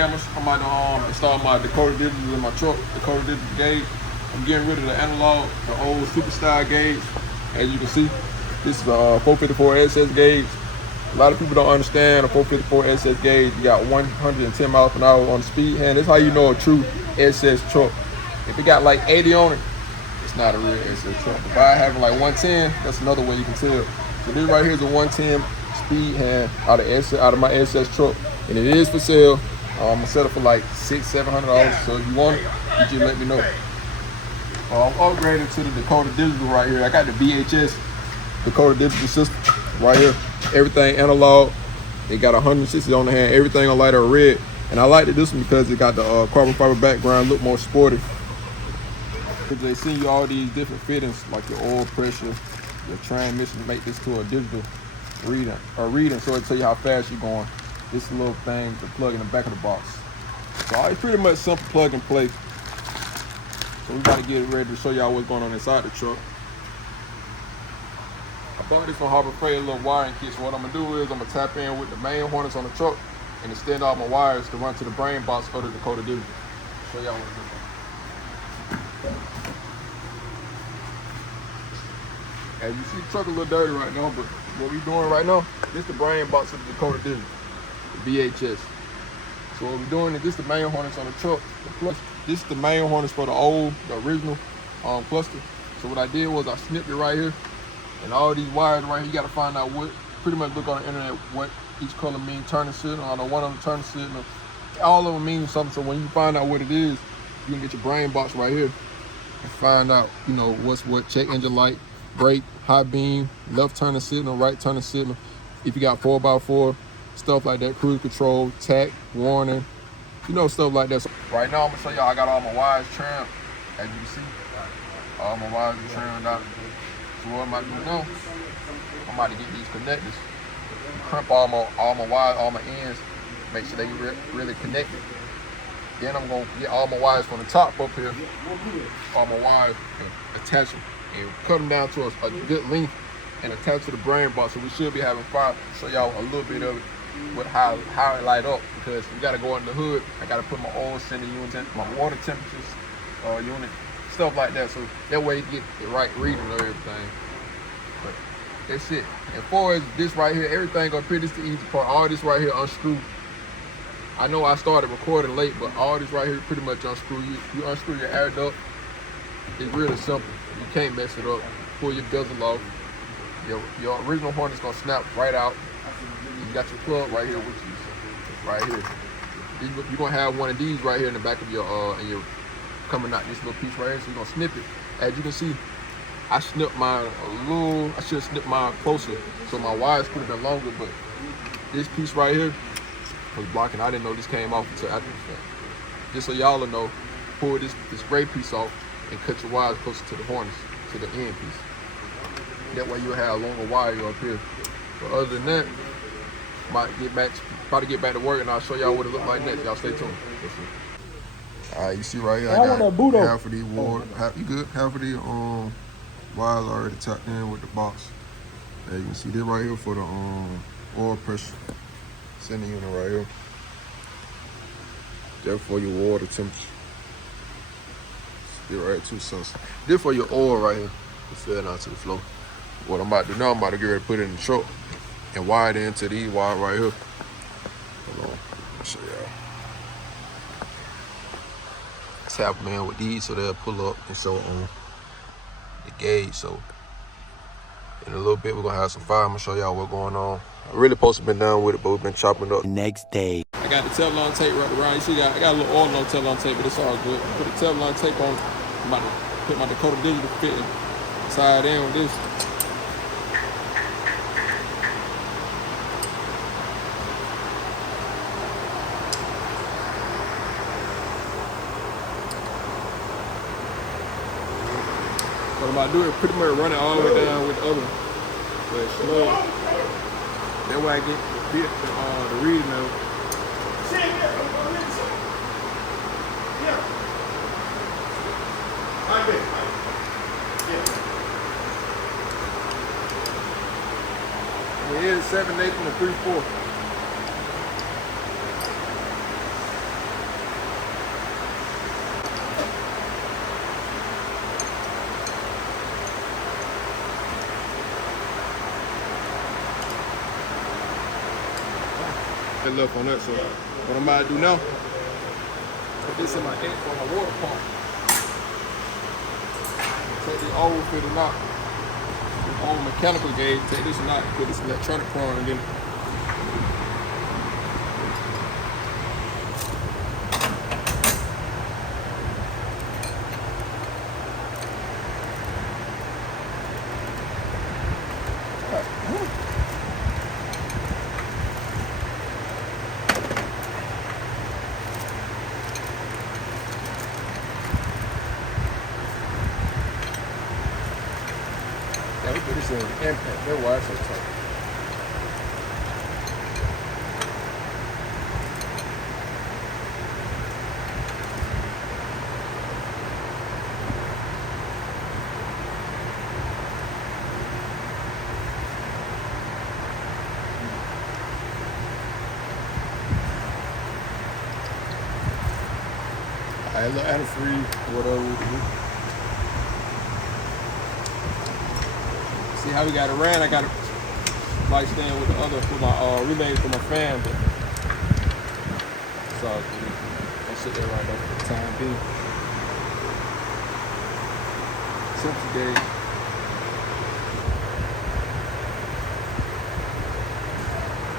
Today I'm about to install my Dakota Digital in my truck, Dakota Digital gauge. I'm getting rid of the analog, the old Superstar gauge. As you can see, this is a 454 SS gauge. A lot of people don't understand a 454 SS gauge. You got 110 miles per hour on the speed hand. That's how you know a true SS truck. If it got like 80 on it, it's not a real SS truck. If I have like 110, that's another way you can tell. So this right here is a 110 speed hand out of my SS truck, and it is for sale. I'm gonna sell it for like $600-700. So if you want it, you just let me know. I'm upgraded to the Dakota Digital right here. I got the VHS Dakota Digital system right here. Everything analog. It got 160 on the hand. Everything on lighter red. And I like this one because it got the carbon fiber background, look more sporty. They send you all these different fittings like your oil pressure, your transmission, make this to a digital reading, so it tell you how fast you're going. This little thing to plug in the back of the box. So it's pretty much simple plug and play. So we gotta get it ready to show y'all what's going on inside the truck. I bought this from Harbor Freight, a little wiring kit. So what I'm gonna do is I'm gonna tap in with the main harness on the truck and extend all my wires to run to the brain box of the Dakota Digital. Show y'all what it looks like. As you see, the truck a little dirty right now, but what we're doing right now, this is the brain box of the Dakota Digital, the VHS. So what we're doing is this is the main harness on the truck. This is the main harness for the original cluster. So what I did was I snipped it right here, and all these wires right here, you got to find out what, pretty much look on the internet what each color means, turning signal. I know one of them turning signal. All of them mean something. So when you find out what it is, you can get your brain box right here and find out, you know, what's what. Check engine light, brake, high beam, left turning signal, right turning signal. If you got 4x4, stuff like that, cruise control, tack, warning, you know, stuff like that. So right now, I'm gonna show y'all I got all my wires trimmed. As you can see, all my wires are trimmed out. So what I'm about to do now, I'm about to get these connectors, crimp all my wires, all my ends, make sure they really connected. Then I'm gonna get all my wires from the top up here, all my wires, and attach them and cut them down to a good length and attach to the brain box. So we should be having fire. Show y'all a little bit of it with how it light up, because we gotta go in the hood. I gotta put my oil center unit, my water temperatures unit, stuff like that. So that way you get the right reading of everything. But that's it. As far as this right here, everything up here, this is the easy part. All this right here unscrew. I know I started recording late, but all this right here pretty much unscrew. You unscrew your air duct. It's really simple. You can't mess it up. Pull your bezel off. Your original harness gonna snap right out. You got your plug right here, which is right here. You're gonna have one of these right here in the back of your and you're coming out this little piece right here. So you're gonna snip it. As you can see, I snipped mine a little. I should have snipped mine closer, so my wires could have been longer. But this piece right here was blocking. I didn't know this came off until after the fact. Just so y'all will know, pull this gray piece off and cut your wires closer to the harness, to the end piece. That way you'll have a longer wire up here. But other than that, probably get back to work and I'll show y'all what it look like next. Y'all stay tuned. All right, you see right here, I got half of these wires. You good? Half of these wires already tapped in with the box. As you can see, this right here for the oil pressure sending unit right here. That's for your water temperature. This right here, 2 cents. This for your oil right here. It's fed out to the floor. What I'm about to do now, I'm about to get ready to put it in the truck and wire it into these wires right here. Hold on, I'll show y'all. Tap them in with these so they'll pull up and show on the gauge. So in a little bit, we're gonna have some fire. I'm gonna show y'all what's going on. I really supposed to have been done with it, but we've been chopping up. Next day. I got the Teflon tape right around. You see, I got a little oil on Teflon tape, but it's all good. Put the Teflon tape on. I'm about to put my Dakota Digital fitting, tied in with this. What I'm about to do is pretty much run it all the way down with the other one. But slow. That way I get the reading of it. It is 7/8 and 3/4. left on that. So what I'm about to do now, put this in my head for my water pump. Take the old fitting out. The old mechanical gauge, take this one out, put this electronic prong in it. Yeah, we put this in the impact. That wire's so tight. Alright, a little antifreeze, whatever we do. See how we got it ran? I got it like staying with the other, with my relays for my fan, but it's all good. I'll sit there right there for the time being. Sensor gauge.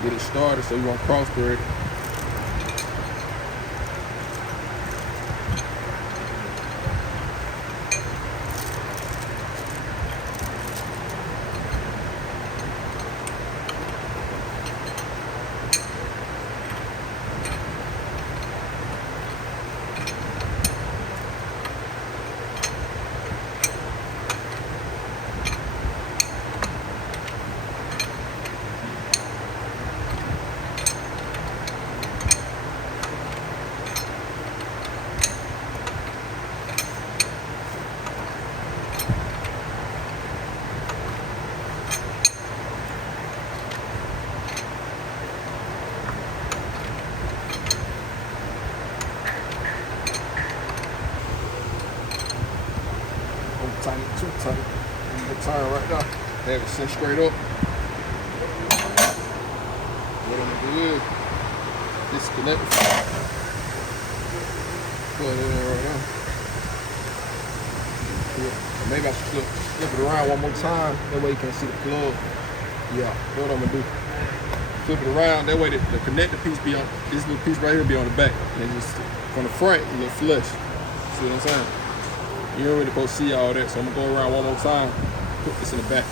Get it started so you won't cross thread it. Tight, too tight. And the turn right now. Have it sit straight up. What I'm gonna do is disconnect it. Plug it in right now. Maybe I should flip it around one more time. That way you can see the plug. Yeah, that's what I'm gonna do. Flip it around. That way the connector piece be on, this little piece right here be on the back. And just from the front, a little flush. See what I'm saying? You don't really supposed to see all that, so I'm gonna go around one more time, put this in the back.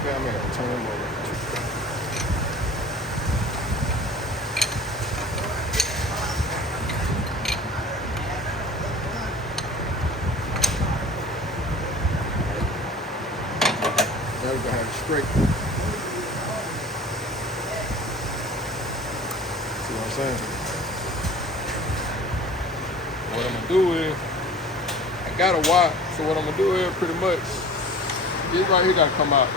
Okay, I'm gonna turn them over. Now we're gonna have it straight. See what I'm saying? What I'm gonna do is, I got a wire, so what I'm gonna do is pretty much, this right here gotta come out.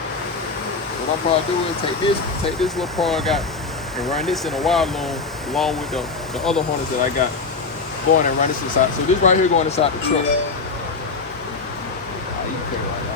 What I'll probably do is take this little plug out and run this in a wire loom along with the other harness that I got going and run this inside. So this right here going inside the truck. You can put it right now.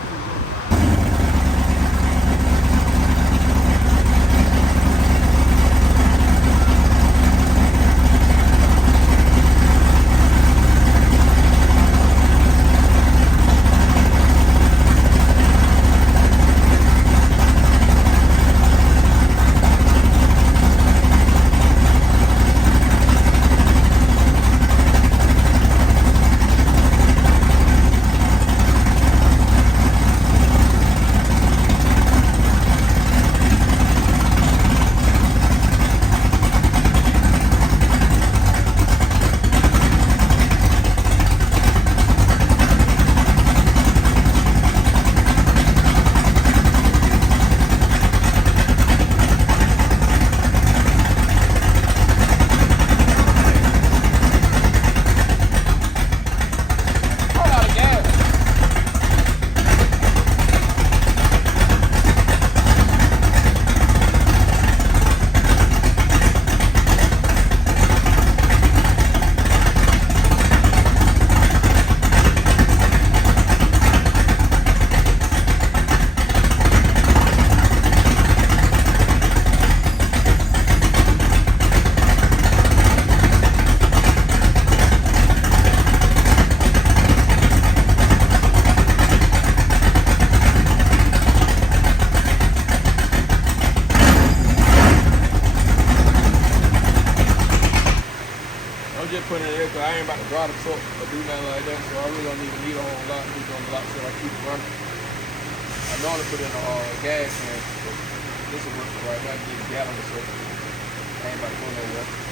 just putting it in there because I ain't about to drive the truck or do nothing like that. So I really don't even need a whole lot. I'm just doing a lot so I keep it running. I normally put in a gas can, but this is working right now. I need a gallon or so. I ain't about to go nowhere.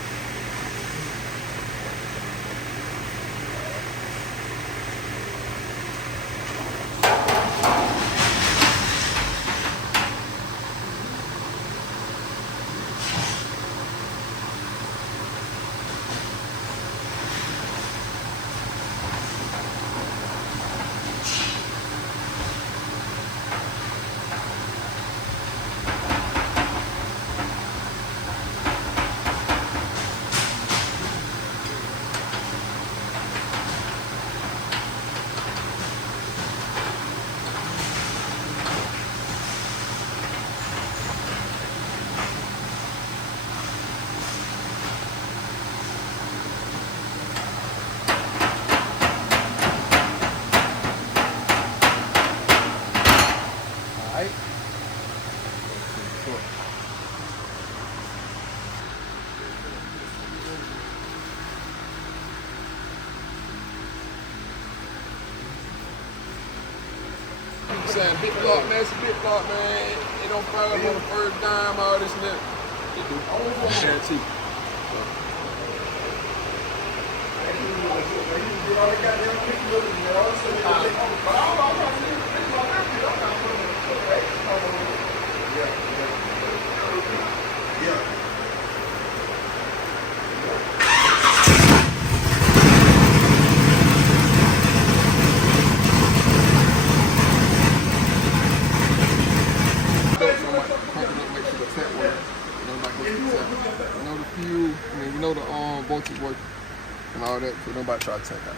Saying big block, man, it's a big block, man. It don't fire up on the first dime, all this and that. It do. Guarantee. You know the voltage work and all that, so nobody try to take that.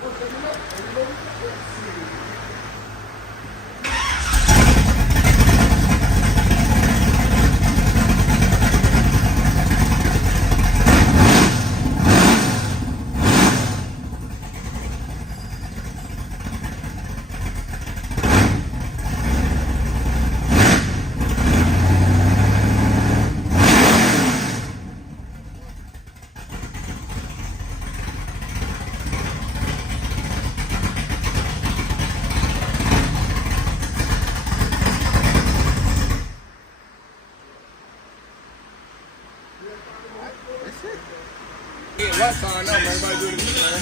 Yeah, last time I know, man. Everybody do this, man.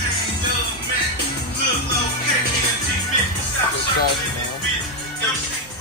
Good sauce, man.